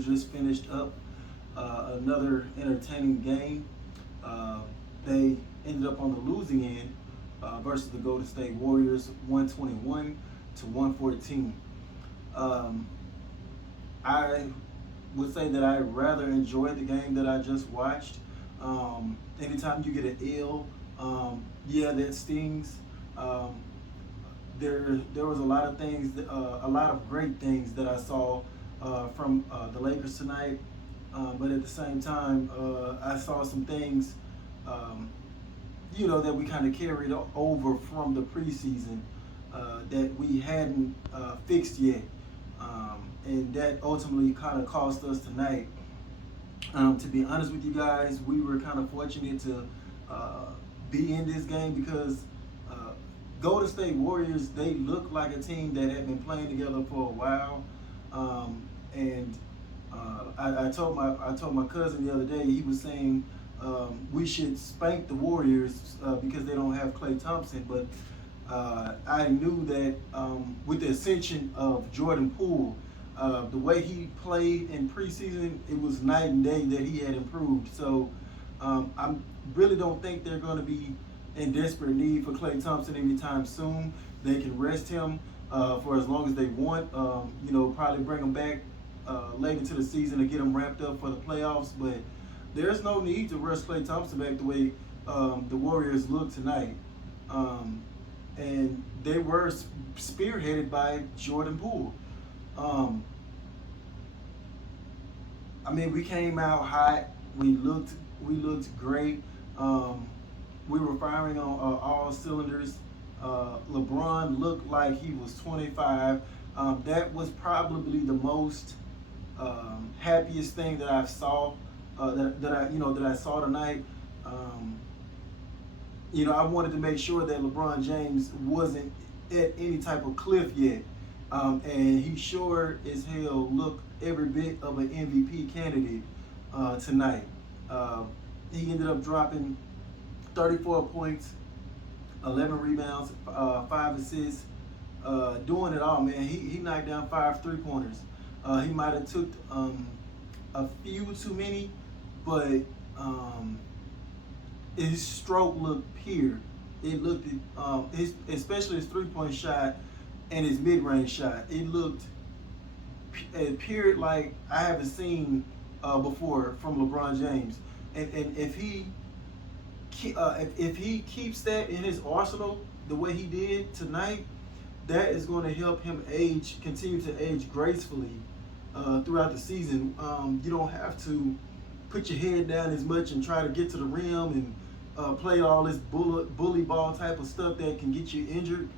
Warriors just finished up another entertaining game. They ended up on the losing end versus the Golden State Warriors, 121 to 114. I would say that I rather enjoyed the game that I just watched. Anytime you get an L, yeah, that stings. Um, there was a lot of things, a lot of great things that I saw from the Lakers tonight. But at the same time, I saw some things, um, that we kind of carried over from the preseason that we hadn't fixed yet, and that ultimately kind of cost us tonight. To be honest with you guys, we were kind of fortunate to uh, be in this game because uh, Golden State Warriors, they look like a team that had been playing together for a while, and I told my cousin the other day. He was saying we should spank the Warriors because they don't have Klay Thompson, but I knew that with the ascension of Jordan Poole, the way he played in preseason, it was night and day that he had improved. So I really don't think they're going to be in desperate need for Klay Thompson anytime soon. They can rest him for as long as they want. Probably bring him back late into the season to get him ramped up for the playoffs. But there's no need to rush Klay Thompson back the way the Warriors look tonight. And they were spearheaded by Jordan Poole. Um, we came out hot. We looked great. We were firing on all cylinders. LeBron looked like he was 25. That was probably the most happiest thing that I saw. That I saw tonight. I wanted to make sure that LeBron James wasn't at any type of cliff yet. And he sure as hell looked every bit of an MVP candidate tonight. He ended up dropping 34 points, 11 rebounds, 5 assists, doing it all, man. He knocked down 5 3-pointers. He might have took a few too many, but his stroke looked pure. It looked, especially his 3-point shot and his mid-range shot. It appeared like I haven't seen before from LeBron James. And if he keeps that in his arsenal the way he did tonight, that is going to help him continue to age gracefully throughout the season. You don't have to put your head down as much and try to get to the rim and play all this bully ball type of stuff that can get you injured.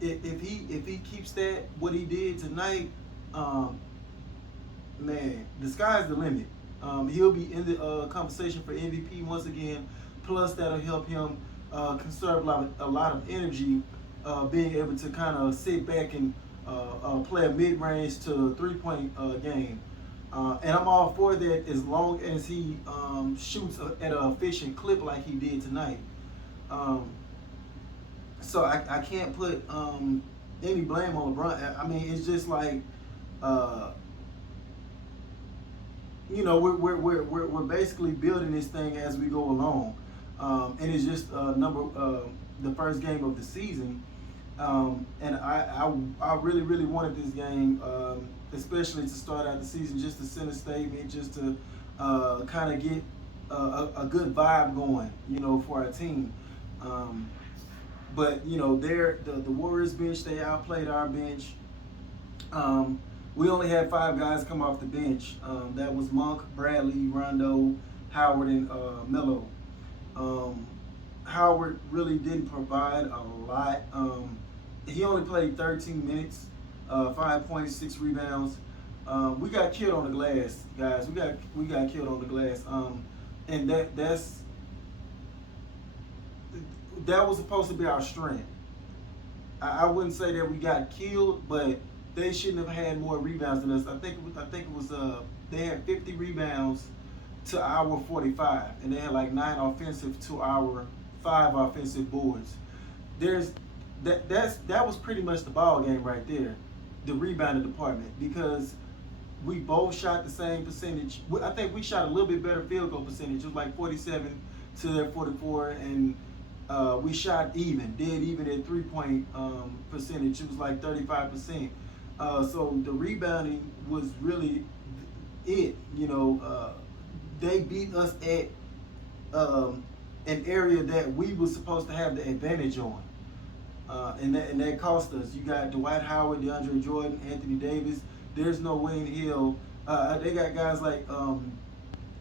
If he keeps that what he did tonight, man, the sky's the limit. He'll be in the conversation for MVP once again. Plus, that'll help him conserve a lot of energy, being able to kind of sit back and play a mid-range to 3-point game. And I'm all for that as long as he shoots at an efficient clip like he did tonight. So I can't put any blame on LeBron. It's just like, we're basically building this thing as we go along, and it's just the first game of the season, and I really wanted this game, especially to start out the season, just to send a statement, just to kind of get a good vibe going, for our team. But the Warriors bench, they outplayed our bench. We only had 5 guys come off the bench. That was Monk, Bradley, Rondo, Howard, and Melo. Howard really didn't provide a lot. He only played 13 minutes, 5 points, 6 rebounds. We got killed on the glass, guys. We got killed on the glass. And that was supposed to be our strength. I wouldn't say that we got killed, but they shouldn't have had more rebounds than us. I think it was they had 50 rebounds to our 45, and they had like 9 offensive to our 5 offensive boards. That was pretty much the ball game right there, the rebounding department, because we both shot the same percentage. I think we shot a little bit better field goal percentage. It was like 47 to their 44, and we shot even, dead even at 3-point percentage. It was like 35%. So the rebounding was really it. They beat us at an area that we were supposed to have the advantage on. And that cost us. You got Dwight Howard, DeAndre Jordan, Anthony Davis. There's no way in hell. They got guys like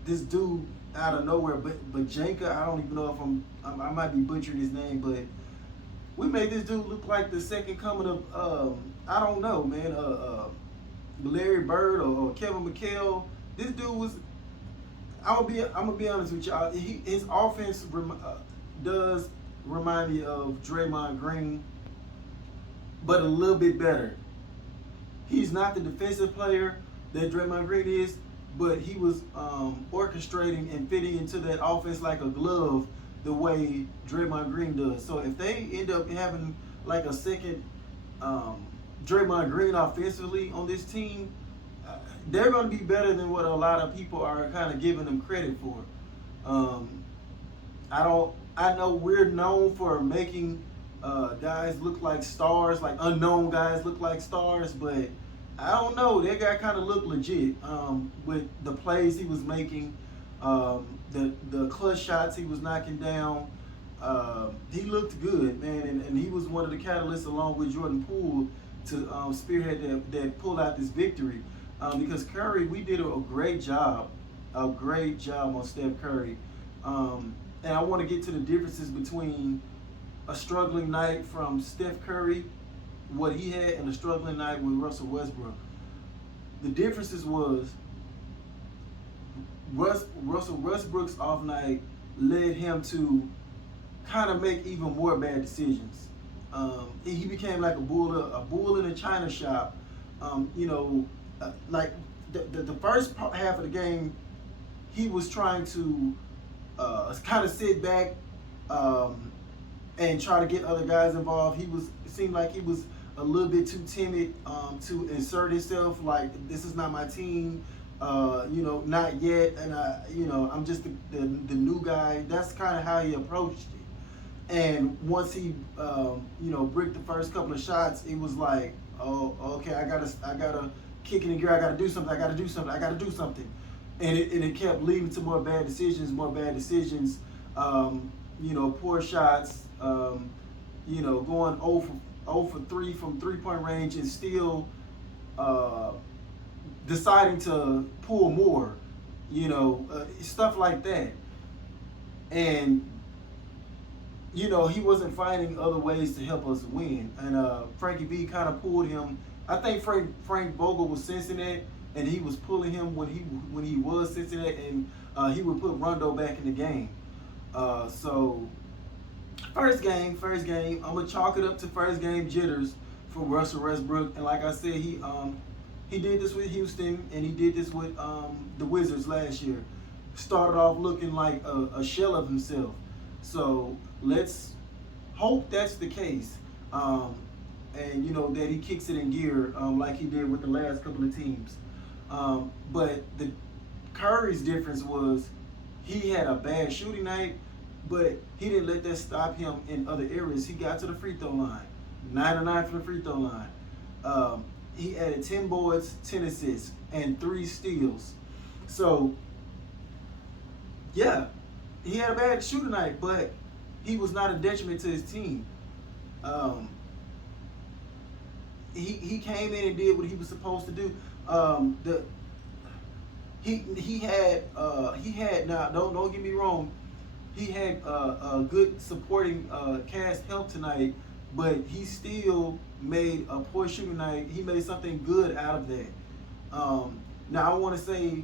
this dude out of nowhere, but Janka. I don't even know if I might be butchering his name, but we made this dude look like the second coming of I don't know, man. Larry Bird or Kevin McHale. This dude was. I'm gonna be honest with y'all. His offense does remind me of Draymond Green, but a little bit better. He's not the defensive player that Draymond Green is, but he was orchestrating and fitting into that offense like a glove the way Draymond Green does. So if they end up having like a second Draymond Green offensively on this team, they're going to be better than what a lot of people are kind of giving them credit for. I know we're known for making guys look like stars, like unknown guys look like stars, but I don't know. That guy kind of looked legit with the plays he was making, the clutch shots he was knocking down. He looked good, man, and he was one of the catalysts along with Jordan Poole to spearhead that pull out this victory. Because Curry, we did a great job on Steph Curry. And I want to get to the differences between a struggling night from Steph Curry, what he had, and a struggling night with Russell Westbrook. The differences was Russell Westbrook's off night led him to kind of make even more bad decisions. He became like a bull in a china shop. Like the first half of the game, he was trying to kind of sit back and try to get other guys involved. It seemed like he was a little bit too timid to insert himself. Like, this is not my team, not yet, and I'm just the new guy. That's kind of how he approached it. And once he bricked the first couple of shots, it was like, oh, okay, I gotta kick it in gear. I gotta do something. And it kept leading to more bad decisions. Poor shots. Going 0 for 3 from 3-point range and still deciding to pull more. Stuff like that. And he wasn't finding other ways to help us win. And Frankie V kind of pulled him. I think Frank Vogel was sensing that, and he was pulling him when he was sensing that, and he would put Rondo back in the game. So first game, I'm gonna chalk it up to first game jitters for Russell Westbrook. And like I said, he did this with Houston, and he did this with the Wizards last year. Started off looking like a shell of himself. So let's hope that's the case. And that he kicks it in gear like he did with the last couple of teams. But the Curry's difference was he had a bad shooting night, but he didn't let that stop him in other areas. He got to the free throw line, 9 of 9 from the free throw line. He added 10 boards, 10 assists, and 3 steals. So, yeah, he had a bad shooting night, but he was not a detriment to his team. He came in and did what he was supposed to do. He had now don't get me wrong, he had a good supporting cast help tonight, but he still made a poor shooting night. He made something good out of that. Now I want to say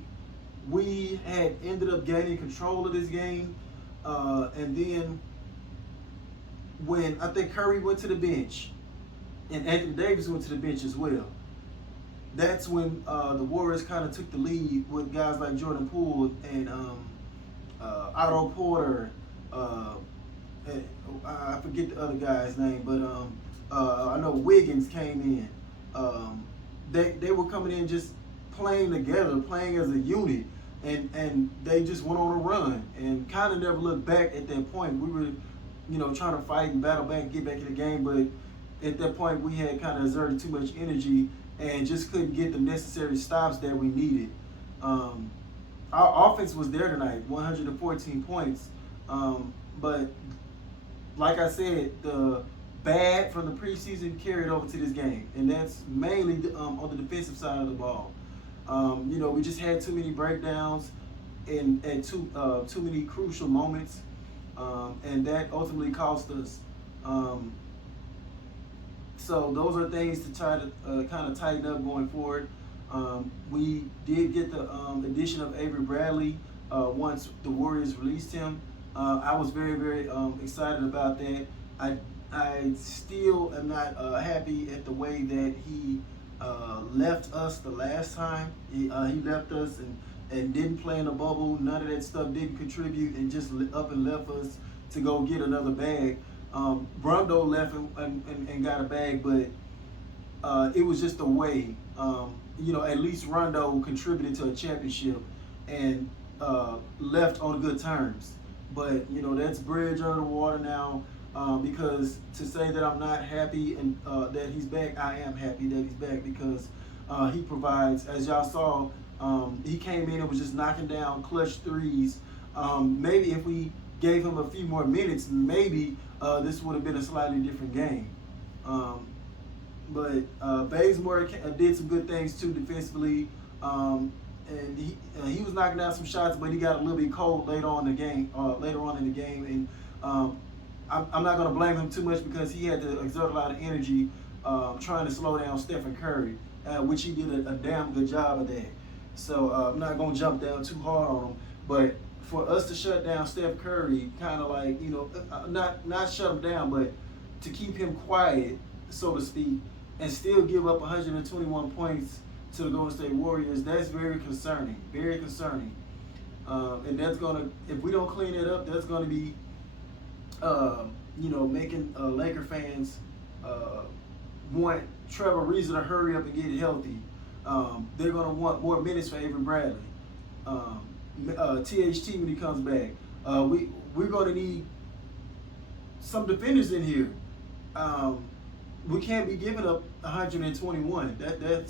we had ended up gaining control of this game, and then when I think Curry went to the bench and Anthony Davis went to the bench as well, that's when the Warriors kind of took the lead with guys like Jordan Poole and Otto Porter. And I forget the other guy's name, but I know Wiggins came in. They were coming in just playing together, playing as a unit, and they just went on a run and kind of never looked back at that point. We were, trying to fight and battle back, get back in the game, but at that point we had kind of exerted too much energy and just couldn't get the necessary stops that we needed. Our offense was there tonight, 114 points, but like I said, the bad from the preseason carried over to this game, and that's mainly on the defensive side of the ball. We just had too many breakdowns and too many crucial moments, and that ultimately cost us. So those are things to try to kind of tighten up going forward. We did get the addition of Avery Bradley once the Warriors released him. I was very, very excited about that. I still am not happy at the way that he left us the last time. He left us and didn't play in the bubble. None of that stuff didn't contribute and just up and left us to go get another bag. Rondo left and got a bag, but it was just a way. At least Rondo contributed to a championship and left on good terms. But that's bridge under the water now. Because to say that I'm not happy and that he's back, I am happy that he's back because he provides. As y'all saw, he came in and was just knocking down clutch threes. Maybe if we gave him a few more minutes, maybe this would have been a slightly different game. But Bazemore did some good things too defensively, and he was knocking down some shots, but he got a little bit cold later on in the game. And I'm not going to blame him too much because he had to exert a lot of energy trying to slow down Stephen Curry, which he did a damn good job of that. So I'm not going to jump down too hard on him, but for us to shut down Steph Curry, kind of like not shut him down, but to keep him quiet, so to speak, and still give up 121 points to the Golden State Warriors, that's very concerning. Very concerning. And that's gonna, if we don't clean it up, that's gonna be, making Laker fans want Trevor Ariza to hurry up and get healthy. They're gonna want more minutes for Avery Bradley. THT when he comes back. We're gonna need some defenders in here. We can't be giving up 121.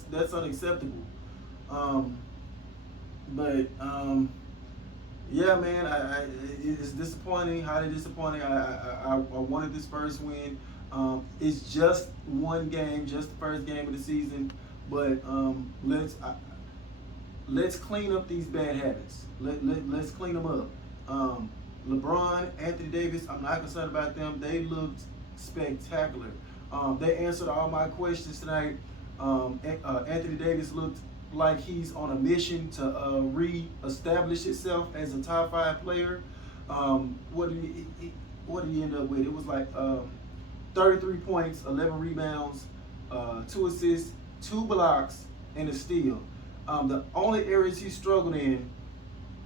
That's unacceptable. Yeah, man, it's disappointing, highly disappointing. I wanted this first win. It's just one game, just the first game of the season, but let's clean up these bad habits. Let's clean them up. LeBron, Anthony Davis, I'm not concerned about them. They looked spectacular. They answered all my questions tonight. Anthony Davis looked like he's on a mission to re-establish himself as a top 5 player. What did he end up with? It was like 33 points, 11 rebounds, 2 assists, 2 blocks, and a steal. The only areas he struggled in,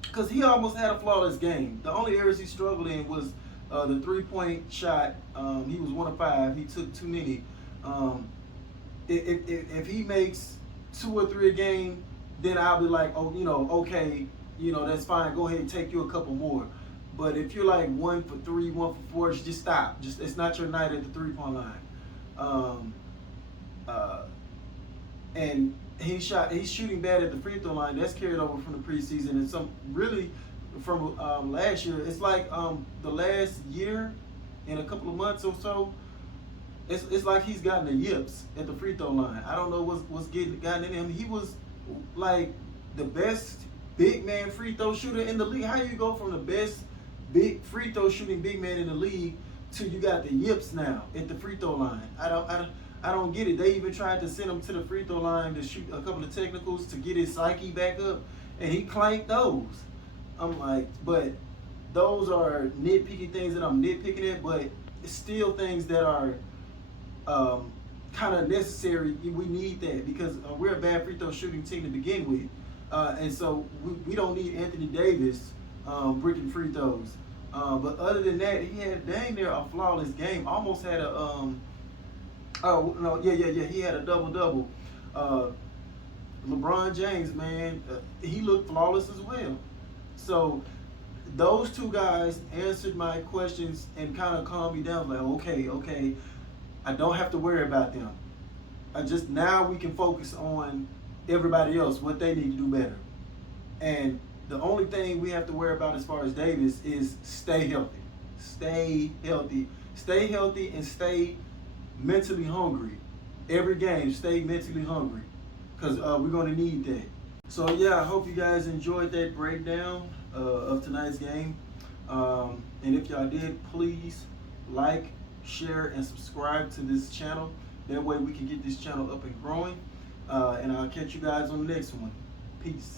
because he almost had a flawless game, the only areas he struggled in was the 3-point shot. He was 1 of 5. He took too many. If he makes 2 or 3 a game, then I'll be like, okay, that's fine. Go ahead and take you a couple more. But if you're like 1 for 3, 1 for 4, just stop. It's not your night at the 3-point line. And he's shooting bad at the free throw line. That's carried over from the preseason and some really from last year. It's like the last year in a couple of months or so. It's like he's gotten the yips at the free throw line. I don't know what's gotten in him. He was like the best big man free throw shooter in the league. How you go from the best big free throw shooting big man in the league to you got the yips now at the free throw line? I don't get it. They even tried to send him to the free throw line to shoot a couple of technicals to get his psyche back up, and he clanked those. I'm like, but those are nitpicky things that I'm nitpicking at, but it's still things that are kind of necessary. We need that because we're a bad free throw shooting team to begin with, and so we don't need Anthony Davis bricking free throws. But other than that, he had dang near a flawless game. Almost had a he had a double-double. LeBron James, man, he looked flawless as well. So those two guys answered my questions and kind of calmed me down. Like, okay, I don't have to worry about them. I just now we can focus on everybody else, what they need to do better. And the only thing we have to worry about as far as Davis is stay healthy. Stay healthy. Stay healthy and stay mentally hungry. Every game, stay mentally hungry. Because we're going to need that. So, yeah, I hope you guys enjoyed that breakdown of tonight's game. And if y'all did, please like, share, and subscribe to this channel. That way we can get this channel up and growing. And I'll catch you guys on the next one. Peace.